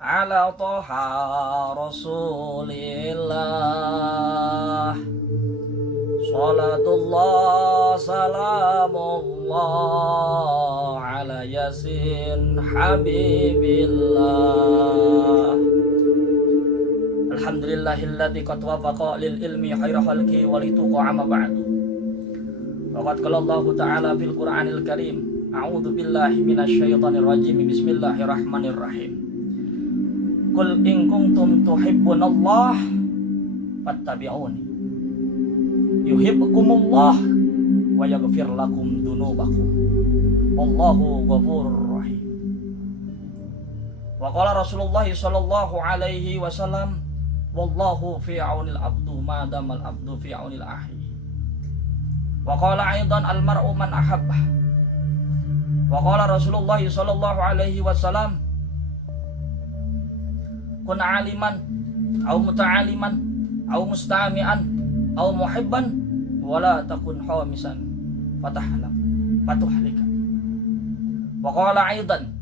ala toha rasulillah salatullah salamullah ala yasin habibillah. Alhamdulillahilladzi qad wafaqa lil ilmi khaira khalqi wa lituqa amma ba'du. Waqad qala Allah ta'ala fil Qur'anil Karim, a'udzu billahi minasyaitonir rajim, bismillahirrahmanirrahim. Qul in kuntum tuhibbunallah fattabi'uni yuhibbukumullah wa yaghfir lakum dunubakum wallahu ghafurur rahim. Wa qala Rasulullah sallallahu alaihi wasallam, wallahu fi aunil abdu ma damal abdu fi aunil akhi. Wa qala aidan al mar'u man ahabbah. Wa qala Rasulullah sallallahu alaihi wasallam, kun aliman au muta'aliman au mustami'an au muhibban wala takun khamisan fatuhlika. Wa qala aidan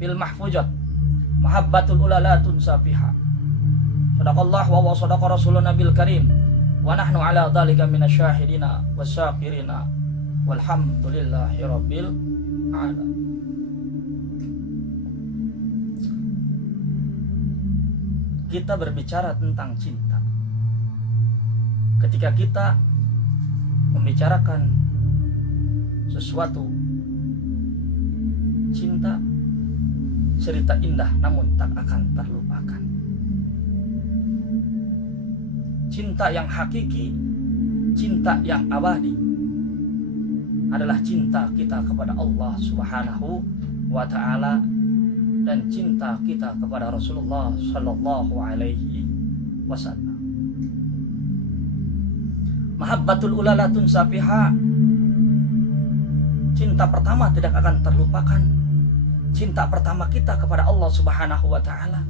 bil mahfuzat, mahabbatul ulala tunsa fiha. Sadaqallah wa sadaqa rasulun nabil karim wa nahnu ala dhalika minasyahidina wasyakirina walhamdulillahi rabbil alamin. Kita berbicara tentang cinta. Ketika kita membicarakan sesuatu cinta, cerita indah namun tak akan terlupakan. Cinta yang hakiki, cinta yang abadi adalah cinta kita kepada Allah Subhanahu wa ta'ala dan cinta kita kepada Rasulullah sallallahu alaihi wasallam. Mahabbatul ulalatun safiha, cinta pertama tidak akan terlupakan. Cinta pertama kita kepada Allah Subhanahu wa ta'ala.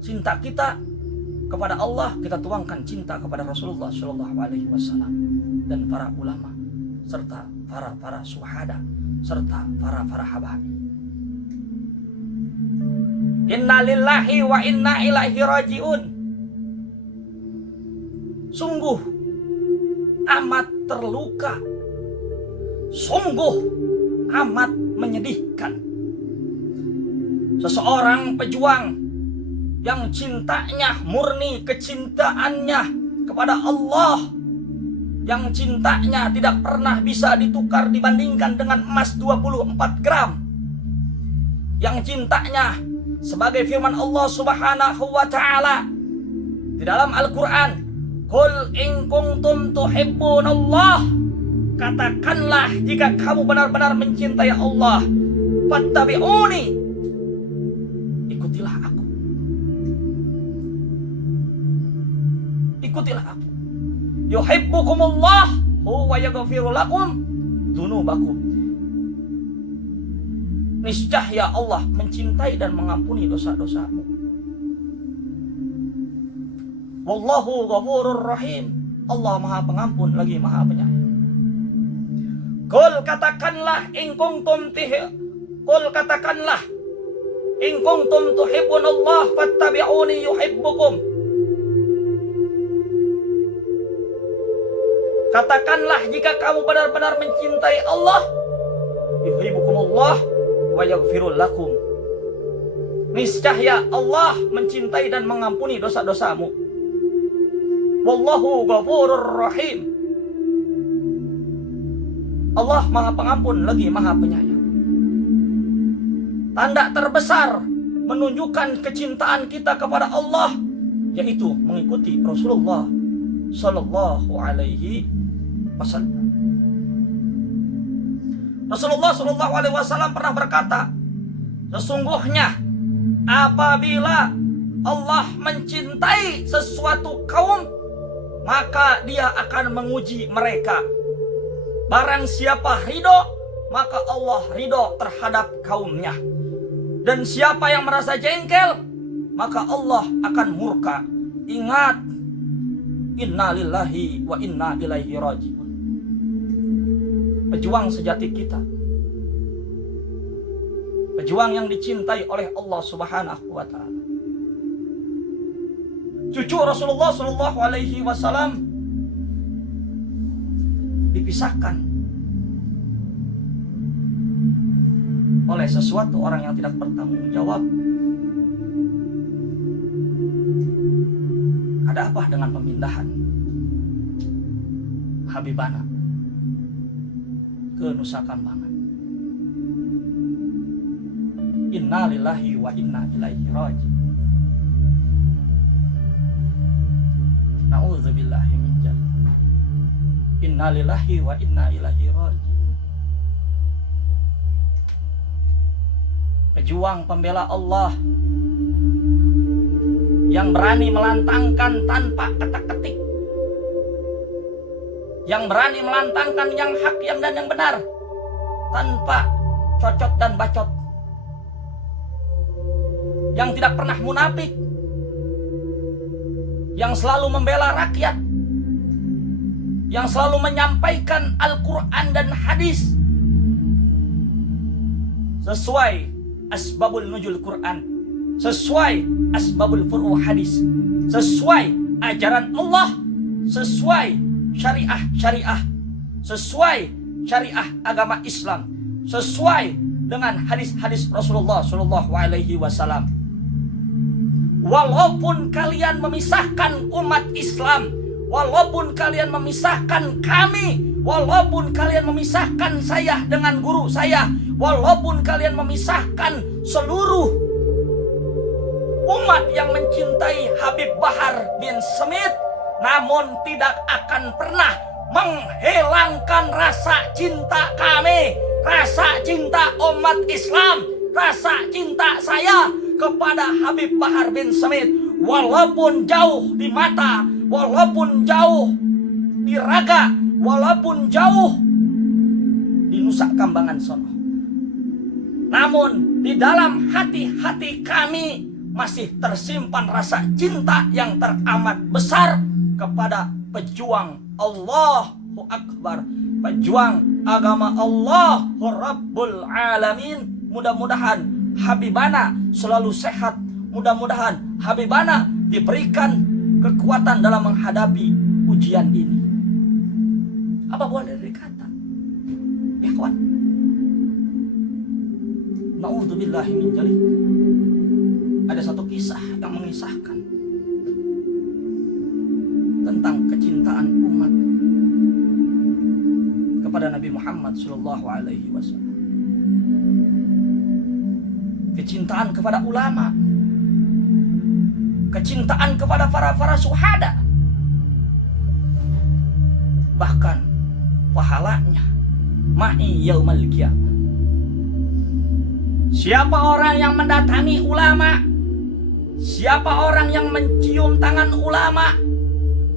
Cinta kita kepada Allah kita tuangkan cinta kepada Rasulullah sallallahu alaihi wasallam dan para ulama serta para syuhada serta para habaib. Inna lillahi wa inna ilaihi rajiun. Sungguh amat terluka, sungguh amat menyedihkan seseorang pejuang yang cintanya murni, kecintaannya kepada Allah, yang cintanya tidak pernah bisa ditukar dibandingkan dengan emas 24 gram, yang cintanya sebagai firman Allah Subhanahu wa ta'ala di dalam Al-Quran, qul in kuntum tuhibbunallah, katakanlah jika kamu benar-benar mencintai Allah, fattabi'uni, ikutilah aku, ikutilah aku, yuhibbukumullah wa yaghfiru lakum dunubakum. Niscaya Allah mencintai dan mengampuni dosa-dosamu. Wallahu ghafurur rahim. Allah Maha Pengampun lagi Maha Penyayang. Qul katakanlah in kuntum tuhibbunallah fattabi'uni yuhibbukum. Katakanlah jika kamu benar-benar mencintai Allah, yuhibbukumullah wa yaghfirul lakum. Niscaya Allah mencintai dan mengampuni dosa-dosamu. Wallahu ghafurur rahim. Allah Maha Pengampun lagi Maha Penyayang. Tanda terbesar menunjukkan kecintaan kita kepada Allah yaitu mengikuti Rasulullah sallallahu alaihi wasallam. Rasulullah sallallahu alaihi wasallam pernah berkata, sesungguhnya apabila Allah mencintai sesuatu kaum, maka dia akan menguji mereka. Barang siapa ridho, maka Allah ridho terhadap kaumnya. Dan siapa yang merasa jengkel, maka Allah akan murka. Ingat, inna lillahi wa inna ilaihi rajiun. Pejuang sejati kita pejuang yang dicintai oleh Allah Subhanahu wa taala. Cucu Rasulullah Shallallahu alaihi wasallam dipisahkan oleh sesuatu orang yang tidak bertanggung jawab. Ada apa dengan pemindahan Habibana ke Nusa Kambangan? Inna lillahi wa inna ilaihi raji'un. Na'udzubillahi min dzalik. Inna lillahi wa inna ilaihi raji'un. Pejuang pembela Allah yang berani melantangkan tanpa ketak-ketik, yang berani melantangkan yang hak dan yang benar tanpa cocot dan bacot, yang tidak pernah munafik, yang selalu membela rakyat, yang selalu menyampaikan Al-Quran dan hadis sesuai asbabul nuzul Quran, sesuai asbabul furu' hadis, sesuai ajaran Allah, sesuai syariah, sesuai syariah agama Islam, sesuai dengan hadis-hadis Rasulullah Shallallahu alaihi wasallam. Walaupun kalian memisahkan umat Islam, walaupun kalian memisahkan kami, walaupun kalian memisahkan saya dengan guru saya, walaupun kalian memisahkan seluruh umat yang mencintai Habib Bahar bin Smith, namun tidak akan pernah menghilangkan rasa cinta kami, rasa cinta umat Islam, rasa cinta saya kepada Habib Bahar bin Smith. Walaupun jauh di mata, walaupun jauh di raga, walaupun jauh di Nusa Kambangan sono, namun di dalam hati-hati kami masih tersimpan rasa cinta yang teramat besar kepada pejuang Allahu Akbar, pejuang agama Allahu Rabbul Alamin. Mudah-mudahan Habibana selalu sehat, mudah-mudahan Habibana diberikan kekuatan dalam menghadapi ujian ini. Apa boleh dikata? Ikhwan, na'udzubillahi min dzalik. Ada satu kisah yang mengisahkan tentang kecintaan umat kepada Nabi Muhammad Sallallahu Alaihi Wasallam, kecintaan kepada ulama, kecintaan kepada para syuhada, bahkan pahalanya ma'i yaumal qiyamah. Siapa orang yang mendatangi ulama, siapa orang yang mencium tangan ulama,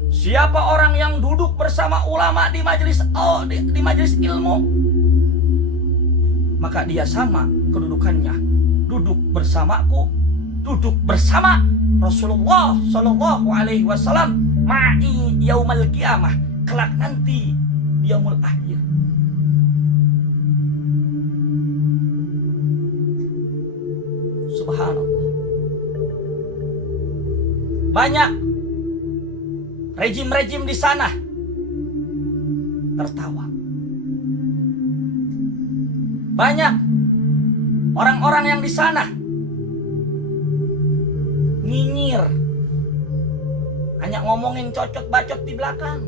siapa orang yang duduk bersama ulama di majelis ilmu, maka dia sama kedudukannya, duduk bersamaku, duduk bersama Rasulullah Shallallahu Alaihi Wasallam ma'i yaumal qiyamah, kelak nanti di yaumul akhir. Subhanallah. Banyak rejim-rejim di sana tertawa. Banyak orang-orang yang di sana nyinyir, hanya ngomongin cocok bacot di belakang.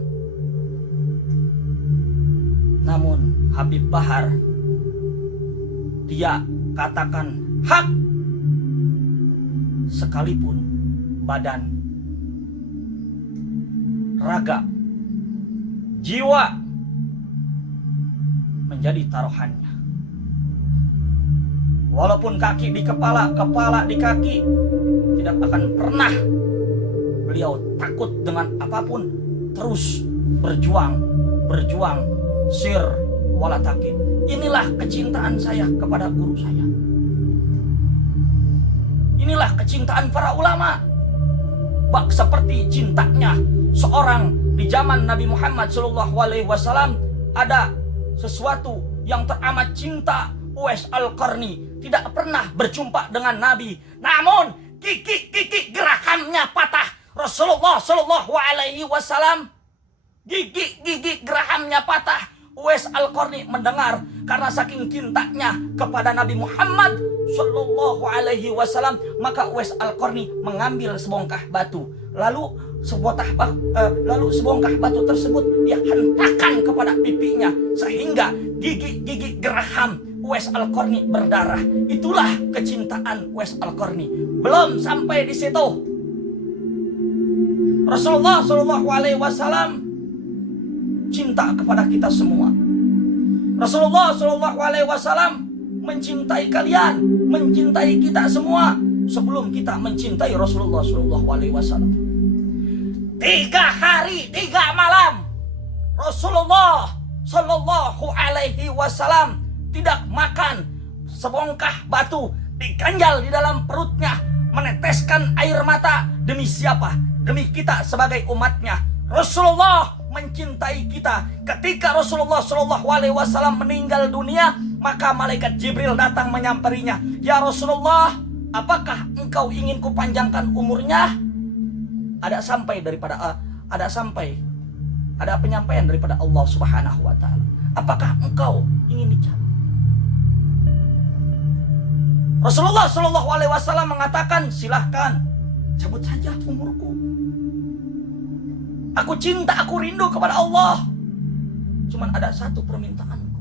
Namun Habib Bahar, dia katakan hak sekalipun badan, raga, jiwa menjadi taruhannya. Walaupun kaki di kepala, kepala di kaki, tidak akan pernah beliau takut dengan apapun, terus berjuang sir wala takib. Inilah kecintaan saya kepada guru saya. Inilah kecintaan para ulama. Bak seperti cintanya seorang di zaman Nabi Muhammad SAW, ada sesuatu yang teramat cinta Uwais Al-Qarni tidak pernah berjumpa dengan Nabi, namun gigi gerahamnya patah. Rasulullah Shallallahu Alaihi Wasallam gigi gerahamnya patah. Uwais Al-Qarni mendengar, karena saking cintanya kepada Nabi Muhammad Shallallahu Alaihi Wasallam, maka Uwais Al-Qarni mengambil sebongkah batu, lalu sebongkah batu tersebut dia hentakkan kepada pipinya, sehingga gigi geraham Uwais Al-Qarni berdarah. Itulah kecintaan Uwais Al-Qarni. Belum sampai di situ, Rasulullah Shallallahu Alaihi Wasallam cinta kepada kita semua. Rasulullah Shallallahu Alaihi Wasallam mencintai kalian, mencintai kita semua sebelum kita mencintai Rasulullah Shallallahu Alaihi Wasallam. 3 hari 3 malam Rasulullah Shallallahu Alaihi Wasallam tidak makan. Sebongkah batu diganjal di dalam perutnya, meneteskan air mata. Demi siapa? Demi kita sebagai umatnya. Rasulullah mencintai kita. Ketika Rasulullah Shallallahu Alaihi Wasallam meninggal dunia, maka malaikat Jibril datang menyamperinya. Ya Rasulullah, apakah engkau ingin kupanjangkan umurnya? Ada penyampaian daripada Allah Subhanahu Wa Taala. Apakah engkau ingin dicabut? Rasulullah Shallallahu Alaihi Wasallam mengatakan, silahkan cabut saja umurku. Aku cinta, aku rindu kepada Allah. Cuman ada satu permintaanku.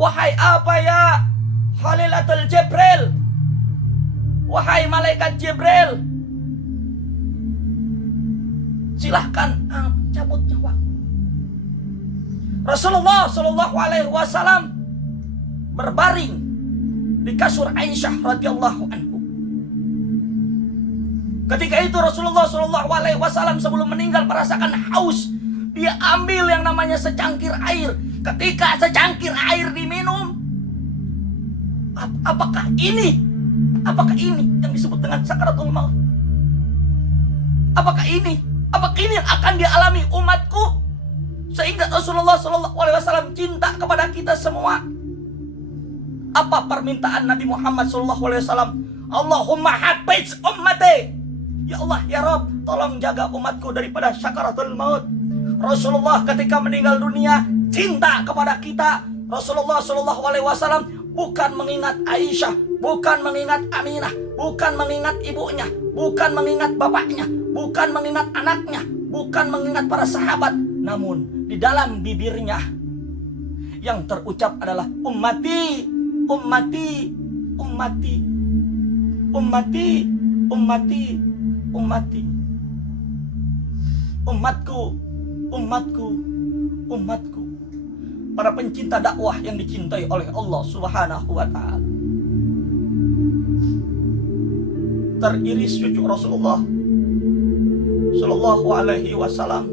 Wahai apa ya Khalilatul Jibril, wahai malaikat Jibril, silahkan cabut nyawa. Rasulullah Shallallahu Alaihi Wasallam berbaring di kasur Aisyah radhiyallahu anhu. Ketika itu Rasulullah Shallallahu Alaihi Wasallam sebelum meninggal merasakan haus. Dia ambil yang namanya secangkir air. Ketika secangkir air diminum, apakah ini yang disebut dengan sakaratul maut? Apakah ini yang akan dialami umatku? Sehingga Rasulullah Shallallahu Alaihi Wasallam cinta kepada kita semua. Apa permintaan Nabi Muhammad Shallallahu Alaihi Wasallam? Allahumma hafiz ummati. Ya Allah, ya Rabb, tolong jaga umatku daripada sakaratul maut. Rasulullah ketika meninggal dunia cinta kepada kita. Rasulullah Shallallahu Alaihi Wasallam bukan mengingat Aisyah, bukan mengingat Aminah, bukan mengingat ibunya, bukan mengingat bapaknya, bukan mengingat anaknya, bukan mengingat para sahabat. Namun di dalam bibirnya yang terucap adalah ummati, ummati, ummati, ummati, ummati, ummati, umatku, umatku, umatku. Para pencinta dakwah yang dicintai oleh Allah Subhanahu wa Ta'ala. Teriris cucu Rasulullah Sallallahu Alaihi Wasallam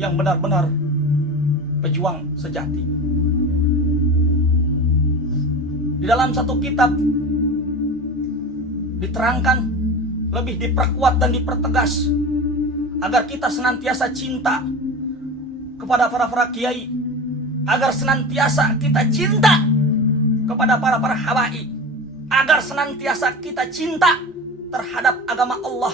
yang benar-benar pejuang sejati. Di dalam satu kitab diterangkan, lebih diperkuat dan dipertegas agar kita senantiasa cinta kepada para kiai, agar senantiasa kita cinta kepada para habaib, agar senantiasa kita cinta terhadap agama Allah,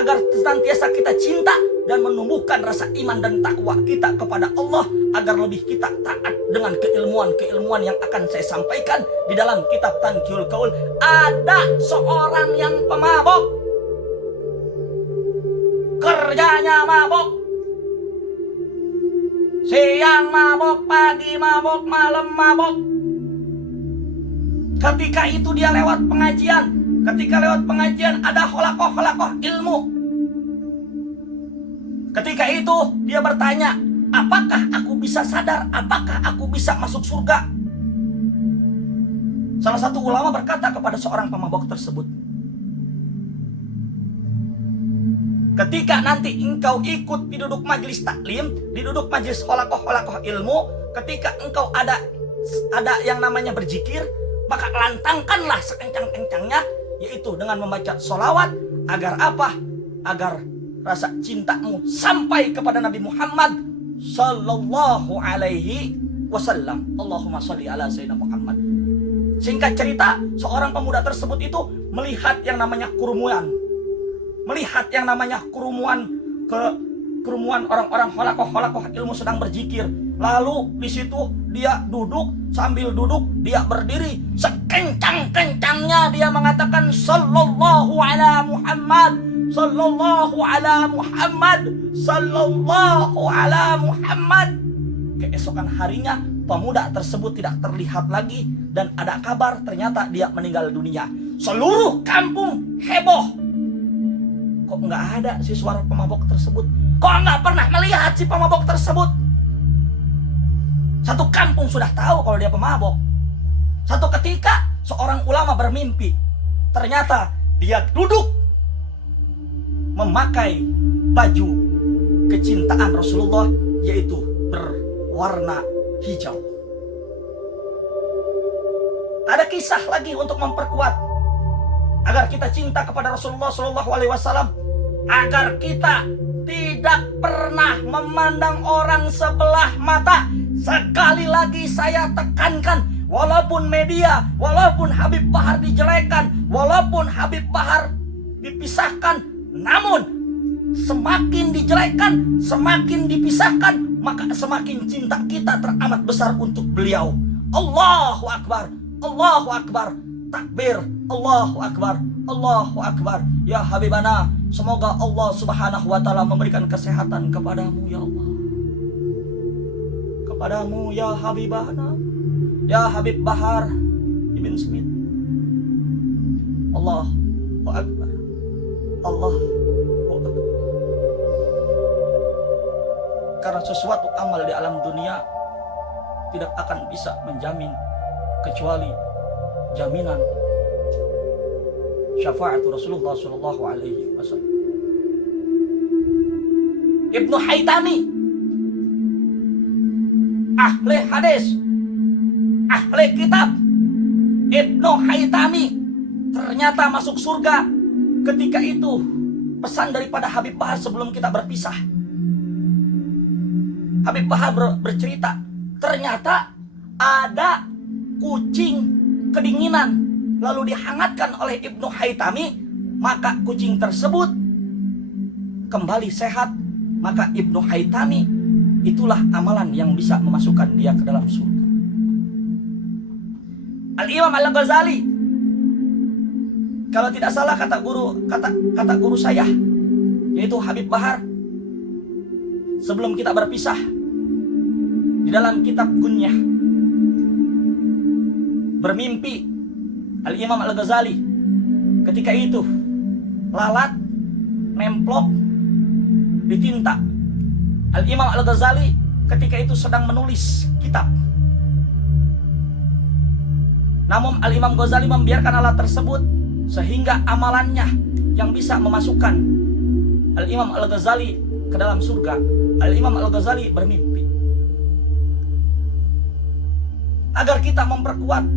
agar senantiasa kita cinta dan menumbuhkan rasa iman dan takwa kita kepada Allah, agar lebih kita taat dengan keilmuan yang akan saya sampaikan di dalam kitab Tanqihul Qaul. Ada seorang yang pemabok, kerjanya mabok, siang mabok, pagi mabok, malam mabok. Ketika itu dia lewat pengajian. Ketika lewat pengajian ada holakoh ilmu. Ketika itu dia bertanya, apakah aku bisa sadar? Apakah aku bisa masuk surga? Salah satu ulama berkata kepada seorang pemabok tersebut, ketika nanti engkau ikut di duduk majelis taklim, di duduk majelis holakoh ilmu, ketika engkau ada yang namanya berzikir, maka lantangkanlah sekencang-kencangnya, yaitu dengan membaca sholawat. Agar apa? Agar rasa cintamu sampai kepada Nabi Muhammad sallallahu alaihi wasallam. Allahumma shalli ala sayyidina Muhammad. Singkat cerita, seorang pemuda tersebut itu melihat yang namanya kerumunan. Melihat yang namanya kerumunan orang-orang halakoh ilmu sedang berzikir. Lalu di situ dia duduk, sambil duduk dia berdiri, sekencang-kencangnya dia mengatakan sallallahu ala Muhammad, sallallahu ala Muhammad, sallallahu ala Muhammad. Keesokan harinya pemuda tersebut tidak terlihat lagi dan ada kabar ternyata dia meninggal dunia. Seluruh kampung heboh. Kok nggak ada si suara pemabok tersebut? Kok nggak pernah melihat si pemabok tersebut? Satu kampung sudah tahu kalau dia pemabok. Satu ketika seorang ulama bermimpi. Ternyata dia duduk memakai baju kecintaan Rasulullah, yaitu berwarna hijau. Ada kisah lagi untuk memperkuat agar kita cinta kepada Rasulullah SAW, agar kita tidak pernah memandang orang sebelah mata. Sekali lagi saya tekankan, walaupun media, walaupun Habib Bahar dijelekan, walaupun Habib Bahar dipisahkan, namun semakin dijelekan, semakin dipisahkan, maka semakin cinta kita teramat besar untuk beliau. Allahu Akbar, Allahu Akbar, takbir, Allahu Akbar, Allahu Akbar. Ya Habibana, semoga Allah Subhanahu wa Ta'ala memberikan kesehatan kepadamu ya Allah. Kepadamu ya Habibana, ya Habib Bahar Ibn Smith. Allahu Akbar, Allahu Akbar. Karena sesuatu amal di alam dunia tidak akan bisa menjamin kecuali jaminan syafaat Rasulullah sallallahu alaihi wasallam. Ibnu Haytami, ahli hadis, ahli kitab, Ibnu Haytami ternyata masuk surga. Ketika itu pesan daripada Habib Bahar sebelum kita berpisah. Habib Bahar bercerita, ternyata ada kucing kedinginan lalu dihangatkan oleh Ibnu Haytami, maka kucing tersebut kembali sehat. Maka Ibnu Haytami itulah amalan yang bisa memasukkan dia ke dalam surga. Al-Imam Al-Ghazali, kalau tidak salah kata guru saya, yaitu Habib Bahar, sebelum kita berpisah, di dalam kitab Gunyah bermimpi Al-Imam Al-Ghazali ketika itu lalat nemplok di tinta. Al-Imam Al-Ghazali ketika itu sedang menulis kitab. Namun Al-Imam Ghazali membiarkan alat tersebut sehingga amalannya yang bisa memasukkan Al-Imam Al-Ghazali ke dalam surga. Al-Imam Al-Ghazali bermimpi agar kita memperkuat,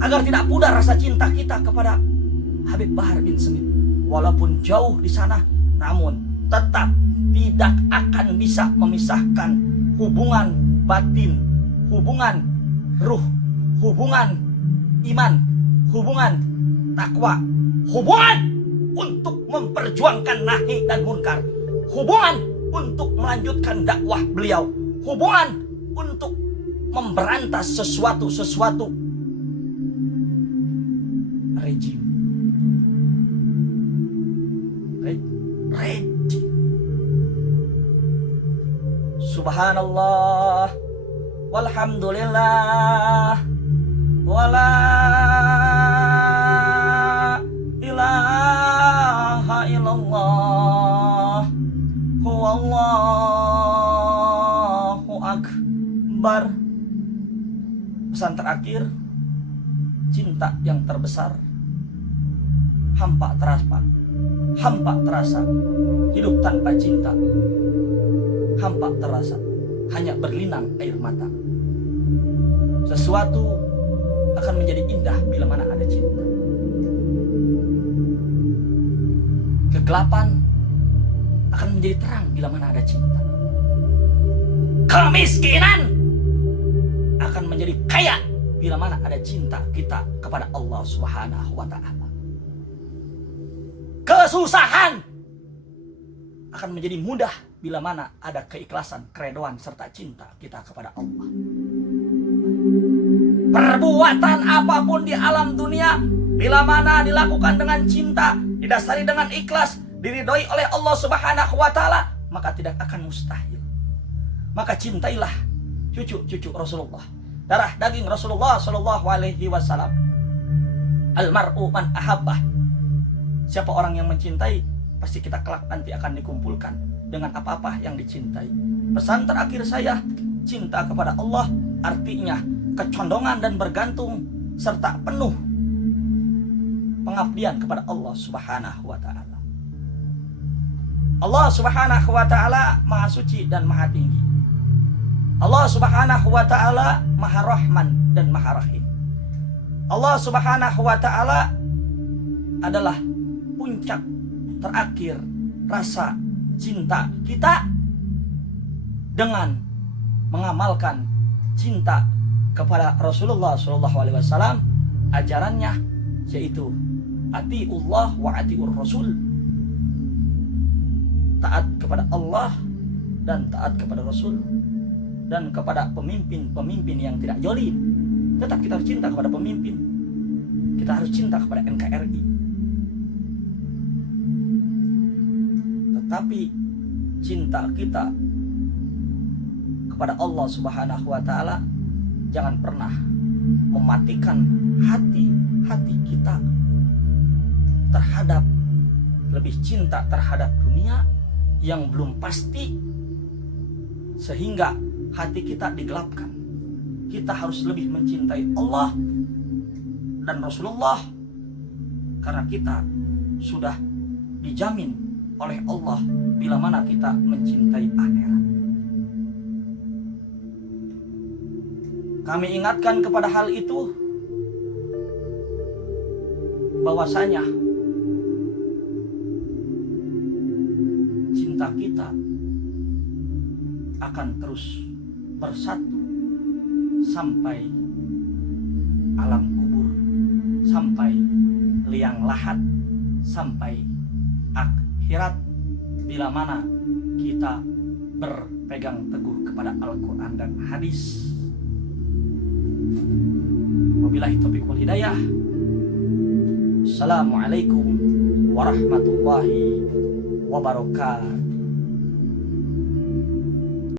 agar tidak pudar rasa cinta kita kepada Habib Bahar bin Smith. Walaupun jauh di sana, namun tetap tidak akan bisa memisahkan hubungan batin, hubungan ruh, hubungan iman, hubungan takwa, hubungan untuk memperjuangkan nahi dan munkar, hubungan untuk melanjutkan dakwah beliau, hubungan untuk memberantas sesuatu rejim. Subhanallah, walhamdulillah, wala ilaha illallah, huwallahu akbar. Pesan terakhir, cinta yang terbesar hampa terasa, hidup tanpa cinta hampa terasa, hanya berlinang air mata. Sesuatu akan menjadi indah bila mana ada cinta. Kegelapan akan menjadi terang bila mana ada cinta. Kemiskinan akan menjadi kaya bila mana ada cinta kita kepada Allah Subhanahu wa Ta'ala. Kesusahan akan menjadi mudah bila mana ada keikhlasan, keredoan serta cinta kita kepada Allah. Perbuatan apapun di alam dunia bila mana dilakukan dengan cinta, didasari dengan ikhlas, diridhoi oleh Allah Subhanahu wa Ta'ala, maka tidak akan mustahil. Maka cintailah cucu-cucu Rasulullah, darah daging Rasulullah sallallahu alaihi wasallam. Almar'u man ahabbah. Siapa orang yang mencintai, pasti kita kelak nanti akan dikumpulkan dengan apa-apa yang dicintai. Pesan terakhir saya, cinta kepada Allah artinya kecondongan dan bergantung serta penuh pengabdian kepada Allah Subhanahu wa Ta'ala. Allah Subhanahu wa Ta'ala Maha Suci dan Maha Tinggi. Allah Subhanahu wa Ta'ala Maha Rahman dan Maha Rahim. Allah Subhanahu wa Ta'ala adalah puncak terakhir rasa cinta kita dengan mengamalkan cinta kepada Rasulullah sallallahu alaihi wasallam, ajarannya yaitu atiullah wa atiur rasul. Taat kepada Allah dan taat kepada Rasul, dan kepada pemimpin-pemimpin yang tidak zalim. Tetap kita harus cinta kepada pemimpin. Kita harus cinta kepada NKRI. Tetapi cinta kita kepada Allah Subhanahu wa Ta'ala jangan pernah mematikan hati kita terhadap lebih cinta terhadap dunia yang belum pasti, sehingga hati kita digelapkan. Kita harus lebih mencintai Allah dan Rasulullah, karena kita sudah dijamin oleh Allah bila mana kita mencintai akhirat. Kami ingatkan kepada hal itu, bahwasanya cinta kita akan terus bersatu sampai alam kubur, sampai liang lahat, sampai akhirat, bila mana kita berpegang teguh kepada Al-Quran dan hadis. Wabillahi taufiq wal hidayah. Assalamualaikum warahmatullahi wabarakatuh.